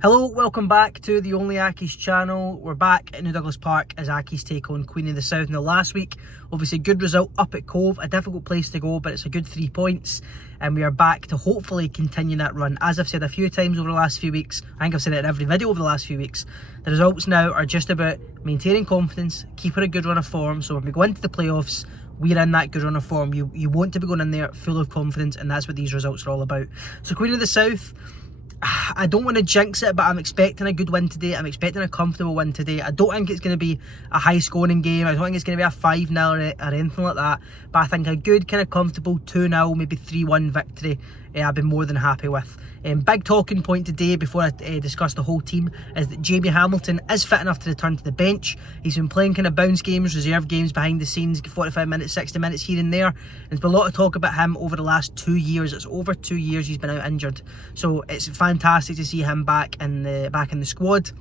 Hello, welcome back to the Only Accies channel. We're back at New Douglas Park as Accies take on Queen of the South. Now last week, obviously good result up at Cove, a difficult place to go, but it's a good 3 points. And we are back to hopefully continue that run. As I've said a few times over the last few weeks, I think I've said it in every video over the last few weeks, the results now are just about maintaining confidence, keeping a good run of form. So when we go into the playoffs, we're in that good run of form. You want to be going in there full of confidence, and that's what these results are all about. So Queen of the South, I don't want to jinx it, but I'm expecting a good win today. I'm expecting a comfortable win today. I don't think it's going to be a high scoring game. I don't think it's going to be a 5-0 or anything like that. But I think a good kind of comfortable 2-0, maybe 3-1 victory, I've been more than happy with. Big talking point today before I discuss the whole team is that Jamie Hamilton is fit enough to return to the bench. He's been playing kind of bounce games, reserve games behind the scenes, 45 minutes, 60 minutes here and there. There's been a lot of talk about him over the last 2 years. It's over 2 years he's been out injured. So it's fantastic to see him back in the squad.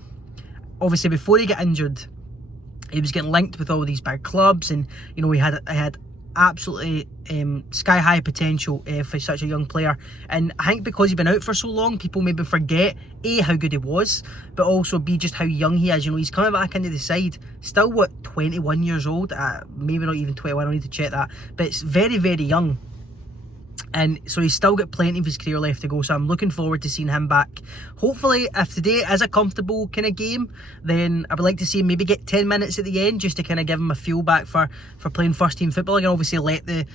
Obviously before he got injured, he was getting linked with all these big clubs, and you know he had absolutely sky high potential for such a young player. And I think because he's been out for so long, people maybe forget A, how good he was, but also B, just how young he is. You know, he's coming back into the side, still what, 21 years old, maybe not even 21, I need to check that, but it's very, very young. And so he's still got plenty of his career left to go, so I'm looking forward to seeing him back. Hopefully, if today is a comfortable kind of game, then I would like to see him maybe get 10 minutes at the end, just to kind of give him a feel back for playing first team football. And obviously let the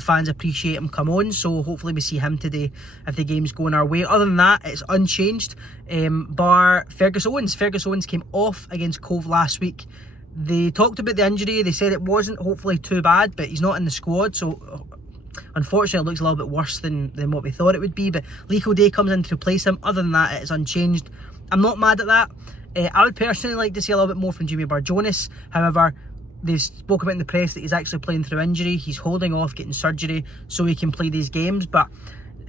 fans appreciate him come on. So hopefully we see him today if the game's going our way. Other than that, it's unchanged, bar Fergus Owens. Fergus Owens came off against Cove last week. They talked about the injury. They said it wasn't hopefully too bad, but he's not in the squad, so unfortunately it looks a little bit worse than what we thought it would be. But Lico Day comes in to replace him. Other than that, it's unchanged. I'm not mad at that. I would personally like to see a little bit more from Jamie Barjonas. However, they've spoken about in the press that he's actually playing through injury. He's holding off getting surgery so he can play these games. But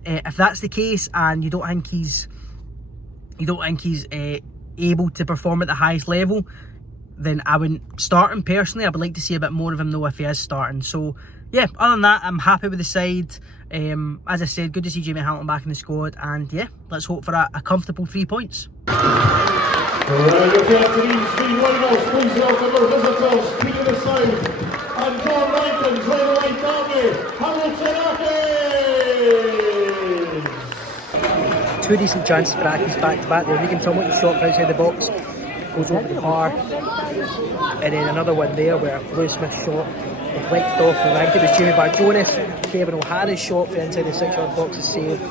if that's the case and you don't think he's able to perform at the highest level, then I wouldn't start him personally. I would like to see a bit more of him though if he is starting. So yeah, other than that, I'm happy with the side. As I said, good to see Jamie Hamilton back in the squad, and yeah, let's hope for a comfortable 3 points. Two decent chances for Accies back to back. They're making somewhat shot outside the box, goes over the bar, and then another one there where Lewis Smith's shot reflected off, and I think it was Jamie Barjonas. Kevin O'Hara's shot for inside the 6-yard box is saved.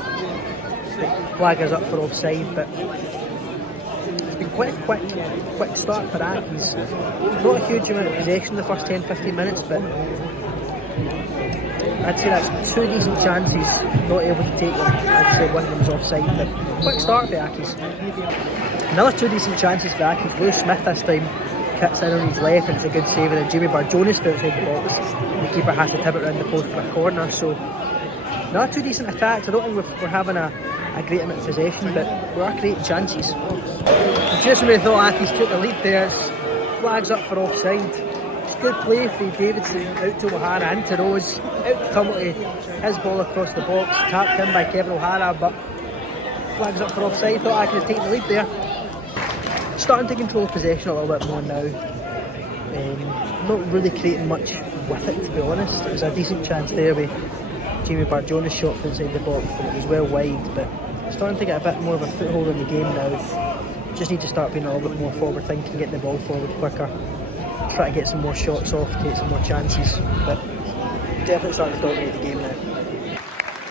Flag is up for offside, but it's been quite a quick start for Accies. Not a huge amount of possession in the first 10-15 minutes, but I'd say that's two decent chances, not able to take them. I'd say one of them's offside, but quick start for Accies. Another two decent chances for Accies. Lewis Smith this time kicks in on his left, and it's a good save, and then Jamie Barjonas for outside the box. The keeper has to tip it around the post for a corner. So another two decent attacks. I don't think we're having a great amount of possession, but we are creating chances. Just when we thought Accies took the lead there, it's flags up for offside. It's good play for Davidson out to O'Hara, into Rose, out to Tumblety, his ball across the box, tapped in by Kevin O'Hara, but flags up for offside. Thought Accies taking the lead there. Starting to control possession a little bit more now. Not really creating much with it, to be honest. It was a decent chance there with Jamie Barjonas' shot from inside the box, but it was well wide. But starting to get a bit more of a foothold in the game now. Just need to start being a little bit more forward thinking, getting the ball forward quicker, try to get some more shots off, get some more chances. But definitely starting to dominate the game now.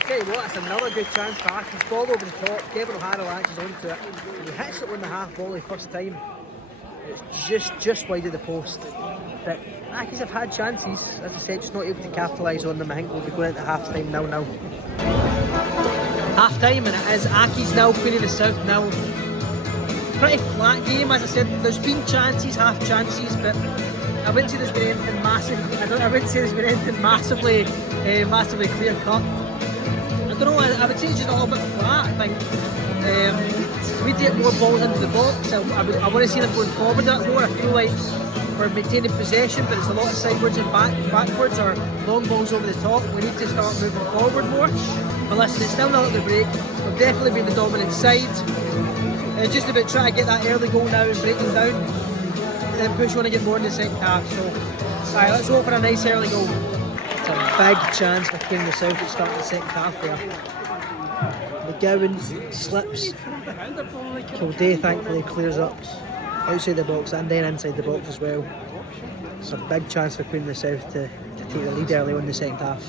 Tell you what, it's another good chance for Accies. Ball over the top, Kevin O'Hara latches onto it, and he hits it on the half volley first time. It's just wide of the post. But Accies have had chances, as I said, just not able to capitalise on them. I think we'll be going into half time 0-0. Half time, and it is Accies 0, Queen of the South 0. Pretty flat game, as I said. There's been chances, half chances, but I wouldn't say there's been anything massive. I wouldn't say there's been anything massively clear cut. I don't know, I would say it's just a little bit flat. I think we get more balls into the box. I want to see them going forward a bit more. I feel like we're maintaining possession, but it's a lot of sidewards and backwards, or long balls over the top. We need to start moving forward more. But listen, it's still not at the break. We've definitely been the dominant side. It's just about trying to get that early goal now and break them down, and then push on to get more in the second half. So, alright, let's hope for a nice early goal. It's a big chance for Queen of the South at starting the second half there. McGowan slips. Kildare thankfully clears up outside the box and then inside the box as well. It's a big chance for Queen of the South to take the lead early on in the second half.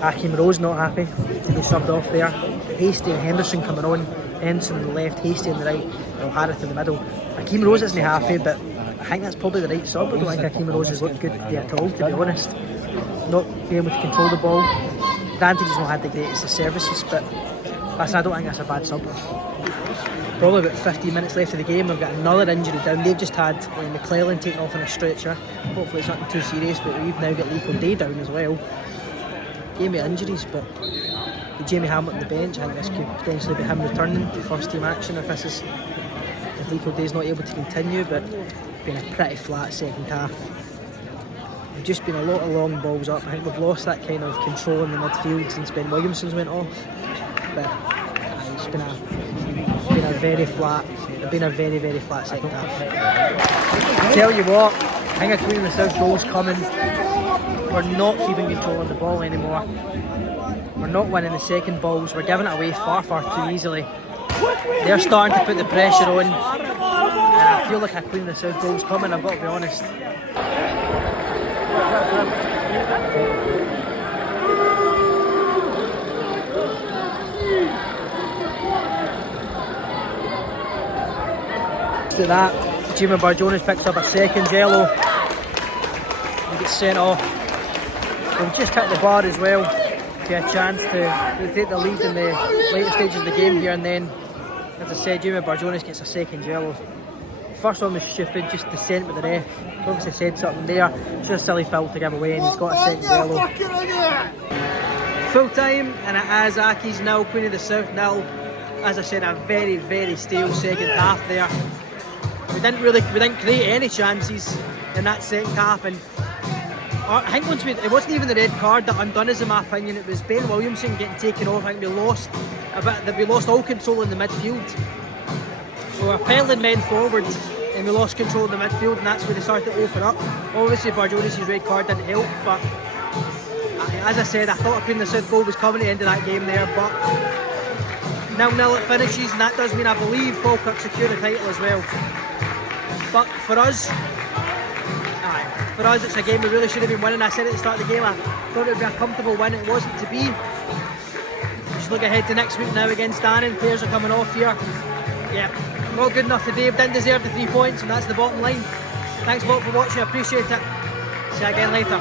Akeem Rose not happy to be subbed off there. Hasty and Henderson coming on. Henderson on the left, Hasty on the right, O'Hara in the middle. Akeem Rose isn't happy, but I think that's probably the right sub. I don't think Akeem Rose has looked good today at all, to be honest. Not being able to control the ball. Granted, he's not had the greatest of services, but I don't think that's a bad sub. Probably about 15 minutes left of the game. We've got another injury down. They've just had McClellan taken off on a stretcher. Hopefully it's nothing too serious, but we've now got Lee Day down as well. Game of injuries, but with Jamie Hamilton on the bench, I think this could potentially be him returning to first team action if Lee Day's not able to continue, but it's been a pretty flat second half. There's just been a lot of long balls up. I think we've lost that kind of control in the midfield since Ben Williamson's went off. But it's been a very flat second half. Tell you what, I think a Queen of the South goal's coming. We're not keeping control of the ball anymore. We're not winning the second balls. We're giving it away far too easily. They're starting to put the pressure on. And I feel like a Queen of the South goal's coming, I've got to be honest. To that, Jimmy Barjonas picks up a second yellow and gets sent off. We've just hit the bar as well. Get a chance to take the lead in the later stages of the game here, and then, as I said, Jimmy Barjonas gets a second yellow. First one was stupid, just dissent with the ref. Obviously said something there. It's just a silly foul to give away, and he's got a second yellow. Full time, and it is Accies 0, Queen of the South 0. As I said, a very stale second half there. We didn't create any chances in that second half, and I think it wasn't even the red card that undone us in my opinion. It was Ben Williamson getting taken off. I think we lost all control in the midfield. We were peddling men forward and we lost control in the midfield, and that's where they started to open up. Obviously Barjonas' red card didn't help, but as I said, I thought a Queen of the South goal was coming at the end of that game there, but 0-0 it finishes, and that does mean, I believe, Falkirk secure the title as well. But for us, it's a game we really should have been winning. I said at the start of the game, I thought it would be a comfortable win. It wasn't to be. Just look ahead to next week now against Annan. Players are coming off here. Yeah, not good enough today. Didn't deserve the 3 points, and that's the bottom line. Thanks a lot for watching. I appreciate it. See you again later.